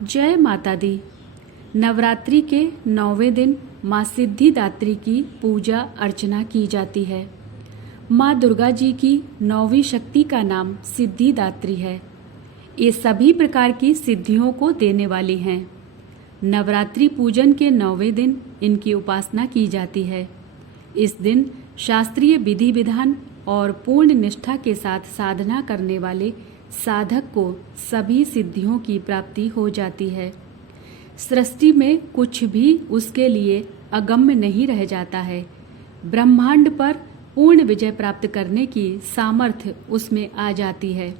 जय माता दी। नवरात्रि के 9वें दिन माँ सिद्धिदात्री की पूजा अर्चना की जाती है। माँ दुर्गा जी की 9वीं शक्ति का नाम सिद्धिदात्री है। ये सभी प्रकार की सिद्धियों को देने वाली हैं। नवरात्रि पूजन के 9वें दिन इनकी उपासना की जाती है। इस दिन शास्त्रीय विधि विधान और पूर्ण निष्ठा के साथ साधना करने वाले साधक को सभी सिद्धियों की प्राप्ति हो जाती है। सृष्टि में कुछ भी उसके लिए अगम्य नहीं रह जाता है। ब्रह्मांड पर पूर्ण विजय प्राप्त करने की सामर्थ्य उसमें आ जाती है।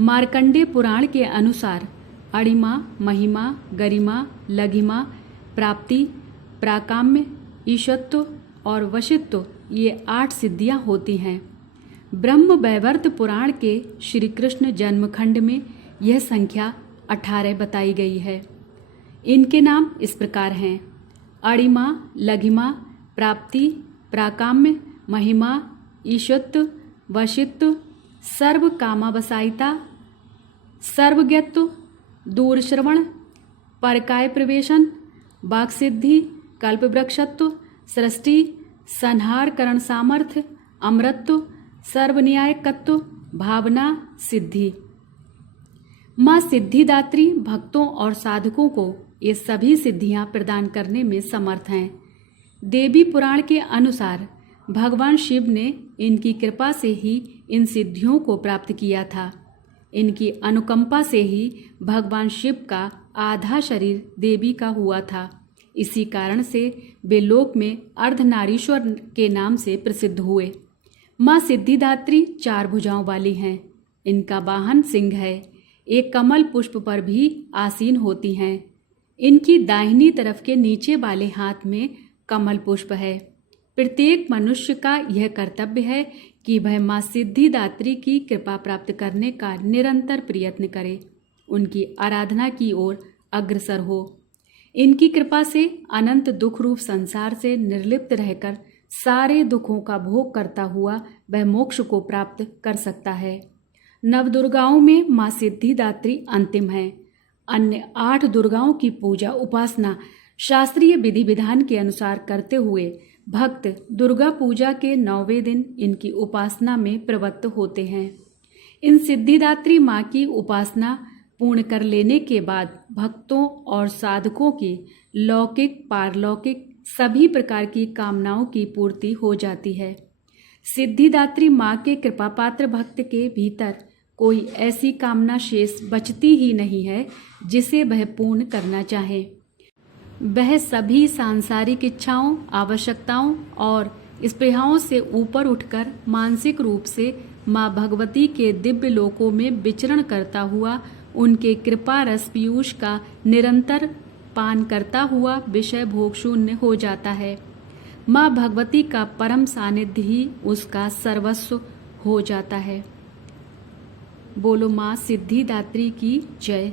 मार्कंडेय पुराण के अनुसार अणिमा, महिमा, गरिमा, लघिमा, प्राप्ति, प्राकाम्य, ईशत्व और वशित्व ये 8 सिद्धियां होती हैं। ब्रह्म वैवर्त पुराण के श्री कृष्ण जन्मखंड में यह संख्या 18 बताई गई है। इनके नाम इस प्रकार हैं: अणिमा, लघिमा, प्राप्ति, प्राकाम्य, महिमा, ईशत्व, वशित्व, सर्व कामावसायिता, सर्वज्ञत्व, दूरश्रवण, परकाय प्रवेशन, वाक्सिद्धि, कल्पवृक्षत्व, सृष्टि, संहार करण सामर्थ्य, अमरत्व, सर्वन्यायकत्व, भावना, सिद्धि। माँ सिद्धिदात्री भक्तों और साधकों को ये सभी सिद्धियां प्रदान करने में समर्थ हैं। देवी पुराण के अनुसार भगवान शिव ने इनकी कृपा से ही इन सिद्धियों को प्राप्त किया था। इनकी अनुकंपा से ही भगवान शिव का आधा शरीर देवी का हुआ था। इसी कारण से वे लोक में अर्धनारीश्वर के नाम से प्रसिद्ध हुए। माँ सिद्धिदात्री 4 भुजाओं वाली हैं। इनका वाहन सिंह है। एक कमल पुष्प पर भी आसीन होती हैं। इनकी दाहिनी तरफ के नीचे वाले हाथ में कमल पुष्प है। प्रत्येक मनुष्य का यह कर्तव्य है कि वह माँ सिद्धिदात्री की कृपा प्राप्त करने का निरंतर प्रयत्न करे, उनकी आराधना की ओर अग्रसर हो। इनकी कृपा से अनंत दुख रूप संसार से निर्लिप्त रहकर सारे दुखों का भोग करता हुआ वह मोक्ष को प्राप्त कर सकता है। नवदुर्गाओं में माँ सिद्धिदात्री अंतिम है। अन्य 8 दुर्गाओं की पूजा उपासना शास्त्रीय विधि विधान के अनुसार करते हुए भक्त दुर्गा पूजा के 9वें दिन इनकी उपासना में प्रवृत्त होते हैं। इन सिद्धिदात्री माँ की उपासना पूर्ण कर लेने के बाद भक्तों और साधकों की लौकिक पारलौकिक सभी प्रकार की कामनाओं की पूर्ति हो जाती है। सिद्धिदात्री माँ के कृपा पात्र भक्त के भीतर कोई ऐसी कामना शेष बचती ही नहीं है जिसे वह पूर्ण करना चाहे। वह सभी सांसारिक इच्छाओं, आवश्यकताओं और स्पृहाओं से ऊपर उठकर मानसिक रूप से माँ भगवती के दिव्य लोकों में विचरण करता हुआ उनके कृपा रस पीयूष का निरंतर पान करता हुआ विषय भोग शून्य हो जाता है। माँ भगवती का परम सानिध्य ही उसका सर्वस्व हो जाता है। बोलो माँ सिद्धिदात्री की जय।